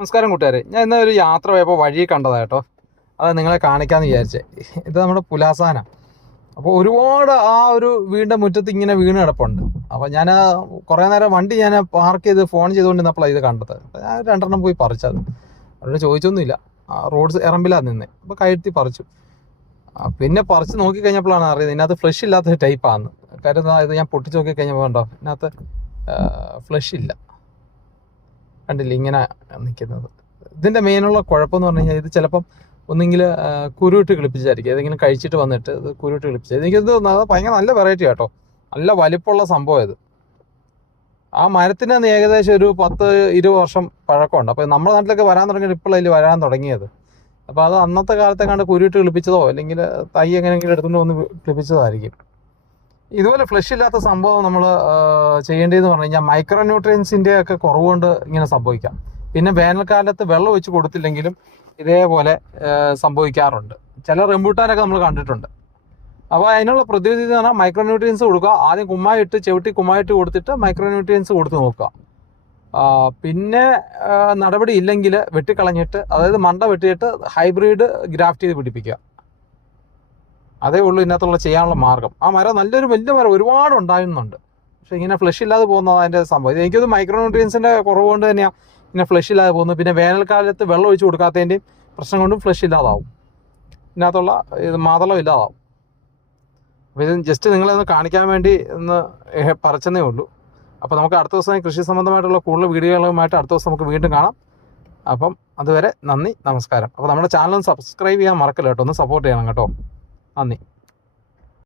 നമസ്കാരം കൂട്ടുകാരെ, ഞാൻ ഇന്ന് ഒരു യാത്ര പോയപ്പോൾ വഴി കണ്ടതാ കേട്ടോ. അത് നിങ്ങളെ കാണിക്കാമെന്ന് വിചാരിച്ചേ. ഇത് നമ്മുടെ പുലാസാന. അപ്പോൾ ഒരുപാട് ആ ഒരു വീടിൻ്റെ മുറ്റത്ത് ഇങ്ങനെ വീണ് കിടപ്പുണ്ട്. അപ്പോൾ ഞാൻ കുറേ നേരം വണ്ടി ഞാൻ പാർക്ക് ചെയ്ത് ഫോൺ ചെയ്തുകൊണ്ടിരുന്നപ്പോഴാണ് ഇത് കണ്ടത്. അപ്പോൾ ഞാൻ രണ്ടെണ്ണം പോയി പറിച്ചത്. അവരോട് ചോദിച്ചൊന്നുമില്ല. റോഡ് ഇറമ്പിലാണ് നിന്നേ. അപ്പോൾ കയറ്റി പറിച്ചു. പിന്നെ പറിച്ച് നോക്കിക്കഴിഞ്ഞപ്പോഴാണ് അറിയുന്നത് ഇതിനകത്ത് ഫ്ലഷ് ഇല്ലാത്ത ടൈപ്പാണ്. കാര്യം ഇത് ഞാൻ പൊട്ടിച്ച് നോക്കി കഴിഞ്ഞപ്പോൾ കണ്ടോ, ഇതിനകത്ത് ഫ്ലഷ് ഇല്ല. കണ്ടില്ല ഇങ്ങനെ നിൽക്കുന്നത്. ഇതിൻ്റെ മെയിനുള്ള കുഴപ്പമെന്ന് പറഞ്ഞു കഴിഞ്ഞാൽ ഇത് ചിലപ്പം ഒന്നെങ്കിൽ കുരുവിട്ട് കിളിപ്പിച്ചായിരിക്കും. ഏതെങ്കിലും കഴിച്ചിട്ട് വന്നിട്ട് ഇത് കുരുവിട്ട് കിളിപ്പിച്ചത്. എനിക്കിത് ഭയങ്കര നല്ല വെറൈറ്റി കേട്ടോ, നല്ല വലിപ്പമുള്ള സംഭവം ഇത്. ആ മരത്തിന് ഏകദേശം ഒരു 10-20 വർഷം പഴക്കമുണ്ട്. അപ്പോൾ നമ്മുടെ നാട്ടിലൊക്കെ വരാൻ തുടങ്ങിയത് ഇപ്പോഴതിൽ വരാൻ തുടങ്ങിയത്. അപ്പോൾ അത് അന്നത്തെ കാലത്തെ കണ്ട് കുരുവിട്ട് കിളിപ്പിച്ചതോ അല്ലെങ്കിൽ തൈ എങ്ങനെയെങ്കിലും എടുത്തുകൊണ്ട് വന്ന് കിളിപ്പിച്ചതായിരിക്കും. ഇതുപോലെ ഫ്ലഷ് ഇല്ലാത്ത സംഭവം നമ്മൾ ചെയ്യേണ്ടതെന്ന് പറഞ്ഞു കഴിഞ്ഞാൽ മൈക്രോ ന്യൂട്രിയൻസിൻ്റെ ഒക്കെ കുറവുകൊണ്ട് ഇങ്ങനെ സംഭവിക്കാം. പിന്നെ വേനൽക്കാലത്ത് വെള്ളം ഒഴിച്ച് കൊടുത്തില്ലെങ്കിലും ഇതേപോലെ സംഭവിക്കാറുണ്ട്. ചില റംബൂട്ടാനൊക്കെ നമ്മൾ കണ്ടിട്ടുണ്ട്. അപ്പോൾ അതിനുള്ള പ്രതിവിധി എന്ന് പറഞ്ഞാൽ മൈക്രോ ന്യൂട്രിയൻസ് കൊടുക്കുക. ആദ്യം കുമ്മായിട്ട് കുമ്മായിട്ട് കൊടുത്തിട്ട് മൈക്രോ ന്യൂട്രിയൻസ് കൊടുത്ത് നോക്കുക. പിന്നെ നടപടി ഇല്ലെങ്കിൽ വെട്ടിക്കളഞ്ഞിട്ട്, അതായത് മണ്ട വെട്ടിയിട്ട് ഹൈബ്രിഡ് ഗ്രാഫ്റ്റ് ചെയ്ത് പിടിപ്പിക്കുക. അതേ ഉള്ളൂ ഇതിനകത്തുള്ള ചെയ്യാനുള്ള മാർഗം. ആ മരം നല്ലൊരു വലിയ മരം ഒരുപാട് ഉണ്ടായിരുന്നുണ്ട്. പക്ഷേ ഇങ്ങനെ ഫ്ലഷ് ഇല്ലാതെ പോകുന്നത് അതിൻ്റെ സംഭവം. എനിക്കത് മൈക്രോ ന്യൂട്രിയൻസിൻ്റെ കുറവ് കൊണ്ട് തന്നെയാണ് ഇങ്ങനെ ഫ്ലഷ് ഇല്ലാതെ പോകുന്നത്. പിന്നെ വേനൽക്കാലത്ത് വെള്ളം ഒഴിച്ച് കൊടുക്കാത്തതിൻ്റെയും പ്രശ്നം കൊണ്ടും ഫ്ലഷ് ഇല്ലാതാവും. ഇതിനകത്തുള്ള ഇത് മാതളം ഇല്ലാതാവും. അപ്പോൾ ഇത് ജസ്റ്റ് നിങ്ങളെ ഒന്ന് കാണിക്കാൻ വേണ്ടി ഒന്ന് പറിച്ചെന്നേ ഉള്ളൂ. അപ്പോൾ നമുക്ക് അടുത്ത ദിവസം കൃഷി സംബന്ധമായിട്ടുള്ള കൂടുതൽ വീഡിയോകളുമായിട്ട് അടുത്ത ദിവസം നമുക്ക് വീണ്ടും കാണാം. അപ്പം അതുവരെ നന്ദി, നമസ്കാരം. അപ്പോൾ നമ്മുടെ ചാനൽ ഒന്ന് സബ്സ്ക്രൈബ് ചെയ്യാൻ മറക്കല്ല കേട്ടോ, ഒന്ന് സപ്പോർട്ട് ചെയ്യണം കേട്ടോ. നന്ദി.